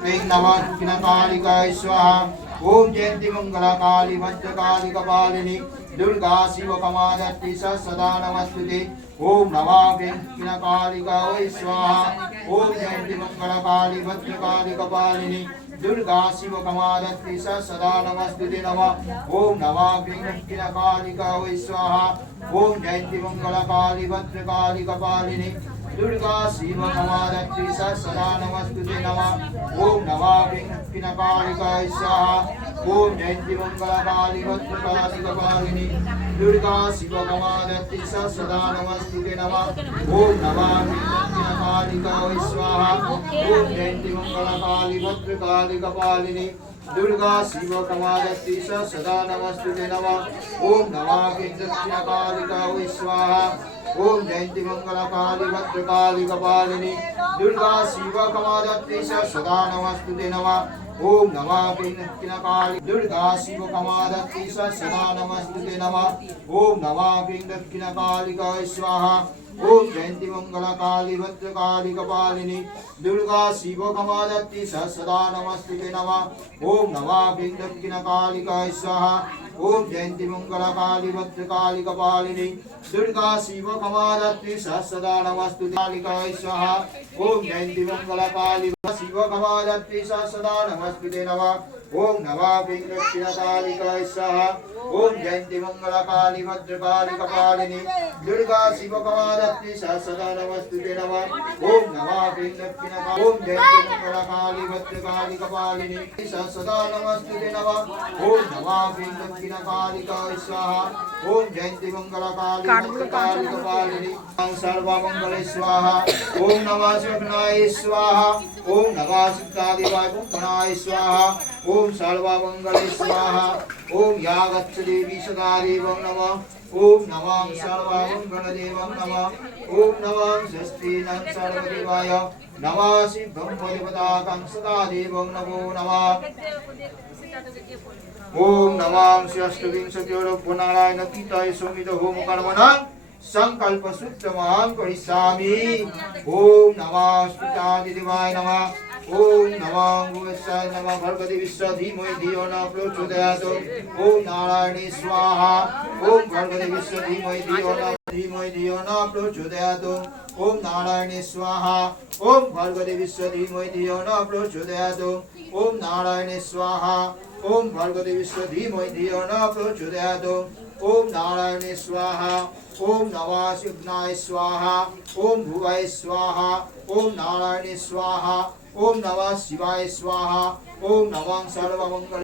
क्लीं नमः दक्षिणकालिकाय स्वाहा। ओम जयंती मंगला काली भद्रकाली कपालिनी दुर्गा शिव कमादत्ति सदा नमस्तुते। ओम नमः दक्षिणकालिकाय स्वाहा। ओम जयंती मंगला काली भद्रकाली कपालिनी दुर्गा शिव कमादत्ति सदा नमस्तुते नमः। ओम नमः दक्षिणकालिकाय स्वाहा। ओम जयंती मंगला काली भद्रकाली कपालिनी दुर्गा शिव कमादत्ति सदा नमस्तुते नमः। ओम नमः दक्षिणकालिकाय स्वाहा। ओम जयंती मंगला काली भद्रकाली कपालिनी दुर्गा शिव कमादत्ति सदा नमस्तुते नमः। ओम नमः दक्षिणकालिकाय स्वाहा। ओम जयंती मंगला काली भद्रकाली कपालिनी दुर्गा शिव कमादत्ति सदा नमस्तुते नमः। ओम नमः दक्षिणकालिकाय स्वाहा। ओम जयंती मंगला काली भद्रकाली कपालिनी दुर्गा शिव कमादत्ति सदा नमस्तुते नमः। ओम नमः दक्षिणकाली दुर्गा शिव कमादत्ति सदा नमस्तुते नमः। ओम नमः दक्षिणकालिकाय स्वाहा। ओम जयंती मंगला काली भद्रकाली कपालिनी दुर्गा शिव कमादत्ति सदा नमस्तुते नमः। ओम नमः दक्षिणकालिकाय स्वाहा। ओम जयंती मंगला काली भद्रकाली कपालिनी दुर्गा शिव कमादत्ति सदा नमस्तुते कालिकाय स्वाहा। ओम जयंती मंगला काली शिव कमादत्ति सदा नमस्तुते नमः। ओम नमः दक्षिणकालिकाय स्वाहा। ओम जयंती मंगला काली भद्रकाली कपालिनी दुर्गा शिव कमादत्ति सदा नमस्तुते नमः। ओम नमः दक्षिणकाली ओम जयंती मंगला काली भद्रकाली कपालिनी सदा नमस्तुते नमः। ओम नमः दक्षिणकालिकाय स्वाहा। ओम जयंती मंगला काली भद्रकाली कपालिनी सर्वमंगल स्वाहा। ओम नमः शिवाय स्वाहा। ओम नमः सिद्धादिवाय पुष्पणाय स्वाहा। ओम सर्वमंगल स्वाहा। ओम या गच्छ देवी सदा देवं नमः। ओम नमः सर्वमंगल देवं नमः। ओम नमः स्वस्ति न सर्वदेवाय नमः शिवं देवताकं सदा देवं नमो नमः। ओम नमः श्रीअष्टविंशतिर्नारायण गीताय संहित होम कर्मणां संकल्प सूत्रमहं करिष्यामि। ओम नमः स्तुतादिदेवाय नमः। ओम नमः गुरुसाय नमः भगवते विश्व धीमहि धियो न प्रचोदयात्। ओम नारायणे स्वाहा। ओम भगवते विश्व धीमहि धियो न प्रचोदयात्। ओम नारायणे स्वाहा। ओम भगवते विश्व धीमहि धियो न प्रचोदयात्। ओम नारायणे स्वाहा। ओम भगवते विश्व धीमहि धियो न प्रचोदयात्। ओम नारायणे स्वाहा। ओम नमः शिवाय स्वाहा। ओम भुवाय स्वाहा। ओम नारायणे स्वाहा। ओम नमः शिवाय स्वाहा। ओम नमः सर्वमंगल